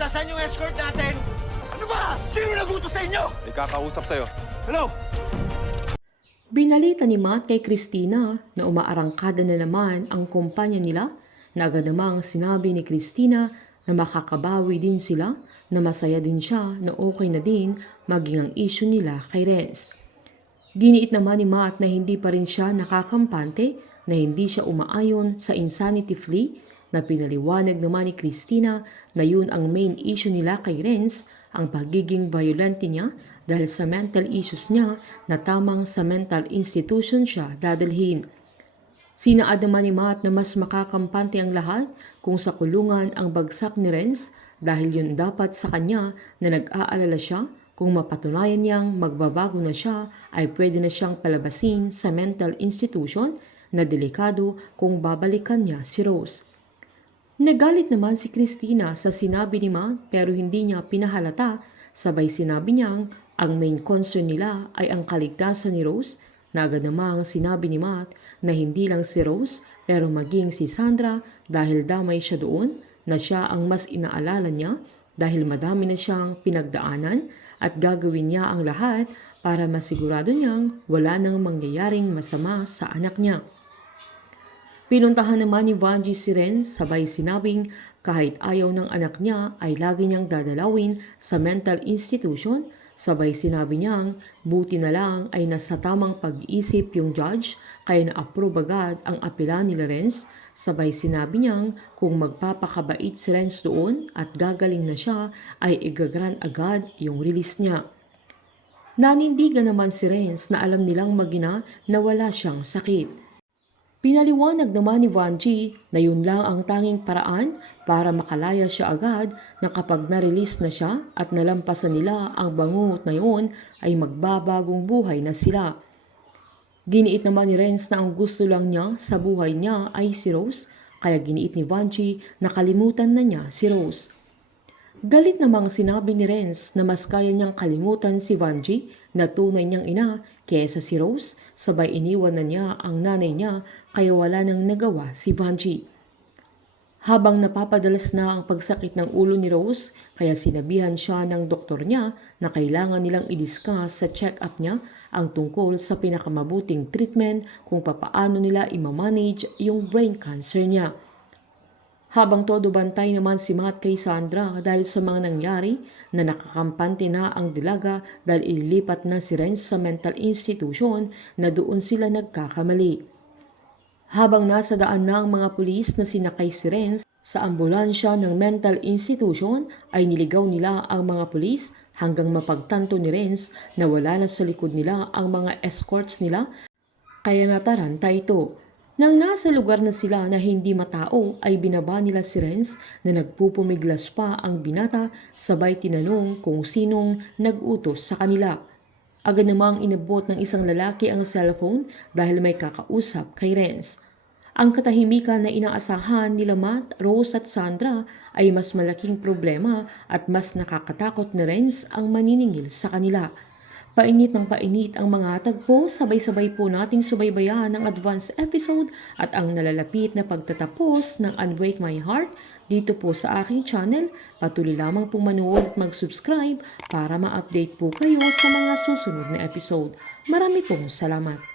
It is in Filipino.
nasaan yung escort natin? Ano ba? Sino nagutos sa inyo? May kakausap sa'yo. Hello? Binalita ni Matt kay Christina na umaarangkada na naman ang kumpanya nila na agad namang sinabi ni Christina na makakabawi din sila, na masaya din siya, na okay na din maging ang issue nila kay Renz. Giniit naman ni Matt na hindi pa rin siya nakakampante, na hindi siya umaayon sa insanity plea, na pinaliwanag naman ni Christina na yun ang main issue nila kay Renz, ang pagiging violente niya dahil sa mental issues niya na tamang sa mental institution siya dadalhin. Sinaad naman ni Matt na mas makakampante ang lahat kung sa kulungan ang bagsak ni Renz, dahil yun dapat sa kanya na nag-aalala siya kung mapatunayan niyang magbabago na siya ay pwede na siyang palabasin sa mental institution, na delikado kung babalikan niya si Rose. Nagalit naman si Christina sa sinabi ni Matt pero hindi niya pinahalata, sabay sinabi niyang ang main concern nila ay ang kaligtasan ni Rose, na agad namang sinabi ni Matt na hindi lang si Rose pero maging si Sandra, dahil damay siya doon, na siya ang mas inaalala niya dahil madami na siyang pinagdaanan at gagawin niya ang lahat para masigurado niyang wala nang mangyayaring masama sa anak niya. Pinuntahan naman ni Vanjie si Renz, sabay sinabing kahit ayaw ng anak niya ay lagi niyang dadalawin sa mental institution, sabay sinabi niyang buti na lang ay nasa tamang pag-iisip yung judge kaya na-approve agad ang apela ni Renz, sabay sinabi niyang kung magpapakabait si Renz doon at gagaling na siya ay igagrant agad yung release niya. Nanindigan naman si Renz na alam nilang magina na wala siyang sakit. Pinaliwanag naman ni Vanjie na yun lang ang tanging paraan para makalaya siya agad, na kapag na-release na siya at nalampasan nila ang bangungot na yun ay magbabagong buhay na sila. Giniit naman ni Renz na ang gusto lang niya sa buhay niya ay si Rose, kaya giniit ni Vanjie na kalimutan na niya si Rose. Galit namang sinabi ni Renz na mas kaya niyang kalimutan si Vanjie na tunay niyang ina kaysa si Rose, sabay iniwan na niya ang nanay niya kaya wala nang nagawa si Vanjie. Habang napapadalas na ang pagsakit ng ulo ni Rose, kaya sinabihan siya ng doktor niya na kailangan nilang i-discuss sa check-up niya ang tungkol sa pinakamabuting treatment kung papaano nila i-manage yung brain cancer niya. Habang todo bantay naman si Matt kay Sandra dahil sa mga nangyari, na nakakampante na ang Dilaga dahil ililipat na si Renz sa mental institution, na doon sila nagkakamali. Habang nasa daan na ang mga pulis na sinakay si Renz sa ambulansya ng mental institution, ay niligaw nila ang mga pulis hanggang mapagtanto ni Renz na wala na sa likod nila ang mga escorts nila, kaya nataranta ito. Nang nasa lugar na sila na hindi matao ay binaba nila si Renz na nagpupumiglas pa ang binata, sabay tinanong kung sinong nag-utos sa kanila. Agad namang inabot ng isang lalaki ang cellphone dahil may kakausap kay Renz. Ang katahimikan na inaasahan nila Matt, Rose at Sandra ay mas malaking problema at mas nakakatakot na Renz ang maniningil sa kanila. Painit ng painit ang mga tagpo, sabay-sabay po nating subaybayan ang advance episode at ang nalalapit na pagtatapos ng Unbreak My Heart dito po sa aking channel. Patuloy lamang pong manood at mag-subscribe para ma-update po kayo sa mga susunod na episode. Marami pong salamat.